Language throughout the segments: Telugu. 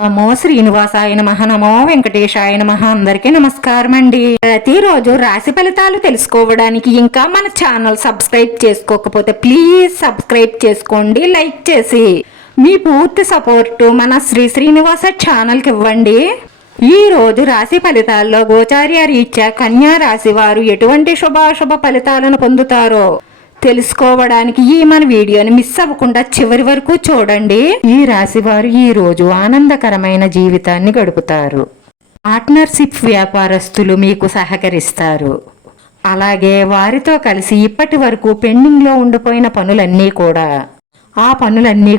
నమో శ్రీనివాసాయ నమః, నమో వెంకటేశాయ నమః. అందరికీ నమస్కారం అండి. ప్రతిరోజు రాశి ఫలితాలు తెలుసుకోవడానికి ఇంకా మన ఛానల్ సబ్స్క్రైబ్ చేసుకోకపోతే ప్లీజ్ సబ్స్క్రైబ్ చేసుకోండి. లైక్ చేసి మీ పూర్తి సపోర్టు మన శ్రీనివాస ఛానల్కి ఇవ్వండి. ఈ రోజు రాశి ఫలితాల్లో గోచార్య రీత్యా కన్యా రాశి వారు ఎటువంటి శుభాశుభ ఫలితాలను పొందుతారో తెలుసుకోవడానికి ఈ మన వీడియోని మిస్ అవ్వకుండా చివరి వరకు చూడండి. ఈ రాశి వారు ఈ రోజు ఆనందకరమైన జీవితాన్ని గడుపుతారు. పార్ట్నర్షిప్ వ్యాపారస్తులు మీకు సహకరిస్తారు. అలాగే వారితో కలిసి ఇప్పటి వరకు పెండింగ్ లో ఉండిపోయిన పనులన్నీ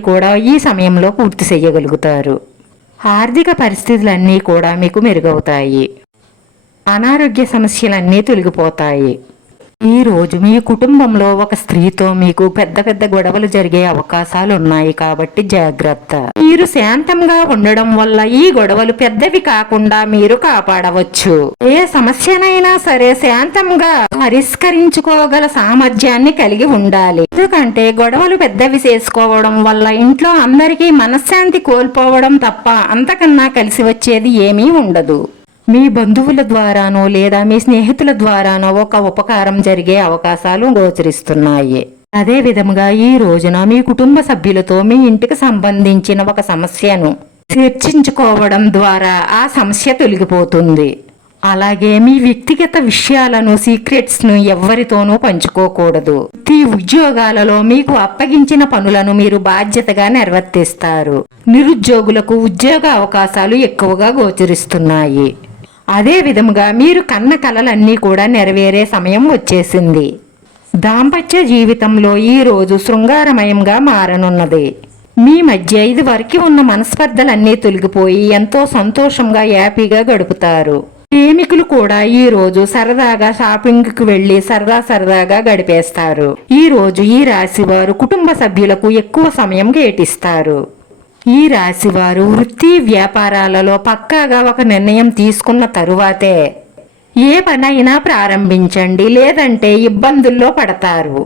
కూడా ఈ సమయంలో పూర్తి చేయగలుగుతారు. ఆర్థిక పరిస్థితులన్నీ కూడా మీకు మెరుగవుతాయి. అనారోగ్య సమస్యలన్నీ తొలగిపోతాయి. ఈ రోజు మీ కుటుంబంలో ఒక స్త్రీతో మీకు పెద్ద గొడవలు జరిగే అవకాశాలు ఉన్నాయి కాబట్టి జాగ్రత్త. మీరు శాంతంగా ఉండడం వల్ల ఈ గొడవలు పెద్దవి కాకుండా మీరు కాపాడవచ్చు. ఏ సమస్యనైనా సరే శాంతంగా పరిష్కరించుకోగల సామర్థ్యాన్ని కలిగి ఉండాలి. ఎందుకంటే గొడవలు పెద్దవి చేసుకోవడం వల్ల ఇంట్లో అందరికీ మనశ్శాంతి కోల్పోవడం తప్ప అంతకన్నా కలిసి వచ్చేది ఏమీ ఉండదు. మీ బంధువుల ద్వారానో లేదా మీ స్నేహితుల ద్వారానో ఒక ఉపకారం జరిగే అవకాశాలు గోచరిస్తున్నాయి. అదే విధంగా ఈ రోజున మీ కుటుంబ సభ్యులతో మీ ఇంటికి సంబంధించిన ఒక సమస్యను చర్చించుకోవడం ద్వారా ఆ సమస్య తొలగిపోతుంది. అలాగే మీ వ్యక్తిగత విషయాలను సీక్రెట్స్ ను ఎవ్వరితోనూ పంచుకోకూడదు. ఈ ఉద్యోగాలలో మీకు అప్పగించిన పనులను మీరు బాధ్యతగా నిర్వర్తిస్తారు. నిరుద్యోగులకు ఉద్యోగ అవకాశాలు ఎక్కువగా గోచరిస్తున్నాయి. అదే విధముగా మీరు కన్న కలలన్నీ కూడా నెరవేరే సమయం వచ్చేసింది. దాంపత్య జీవితంలో ఈ రోజు శృంగారమయంగా మారనున్నది. మీ మధ్య ఇదివరకు ఉన్న మనస్పర్ధలన్నీ తొలగిపోయి ఎంతో సంతోషంగా హ్యాపీగా గడుపుతారు. ప్రేమికులు కూడా ఈ రోజు సరదాగా షాపింగ్ కు వెళ్లి సరదాగా గడిపేస్తారు. ఈ రోజు ఈ రాశి వారు కుటుంబ సభ్యులకు ఎక్కువ సమయం కేటిస్తారు. ఈ రాశివారు వృత్తి వ్యాపారాలలో పక్కాగా ఒక నిర్ణయం తీసుకున్న తరువాతే ఏ పనైనా ప్రారంభించండి, లేదంటే ఇబ్బందుల్లో పడతారు.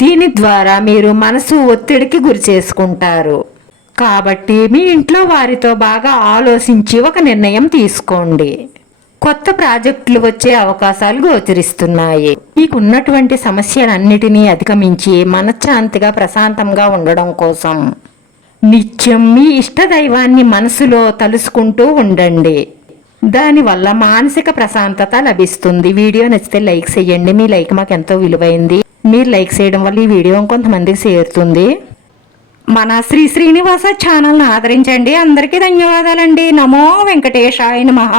దీని ద్వారా మీరు మనసు ఒత్తిడికి గురి చేసుకుంటారు. కాబట్టి మీ ఇంట్లో వారితో బాగా ఆలోచించి ఒక నిర్ణయం తీసుకోండి. కొత్త ప్రాజెక్టులు వచ్చే అవకాశాలు గోచరిస్తున్నాయి. మీకున్నటువంటి సమస్యలన్నిటినీ అధిగమించి మనశ్శాంతిగా ప్రశాంతంగా ఉండడం కోసం నిత్యం మీ ఇష్టదైవాన్ని మనసులో తలుసుకుంటూ ఉండండి. దానివల్ల మానసిక ప్రశాంతత లభిస్తుంది. వీడియో నచ్చితే లైక్ చేయండి. మీ లైక్ మాకు ఎంతో విలువైంది. మీరు లైక్ చేయడం వల్ల ఈ వీడియో కొంతమందికి చేరుతుంది. మన శ్రీనివాస ఛానల్ని ఆదరించండి. అందరికీ ధన్యవాదాలండి. నమో వెంకటేశాయ నమః.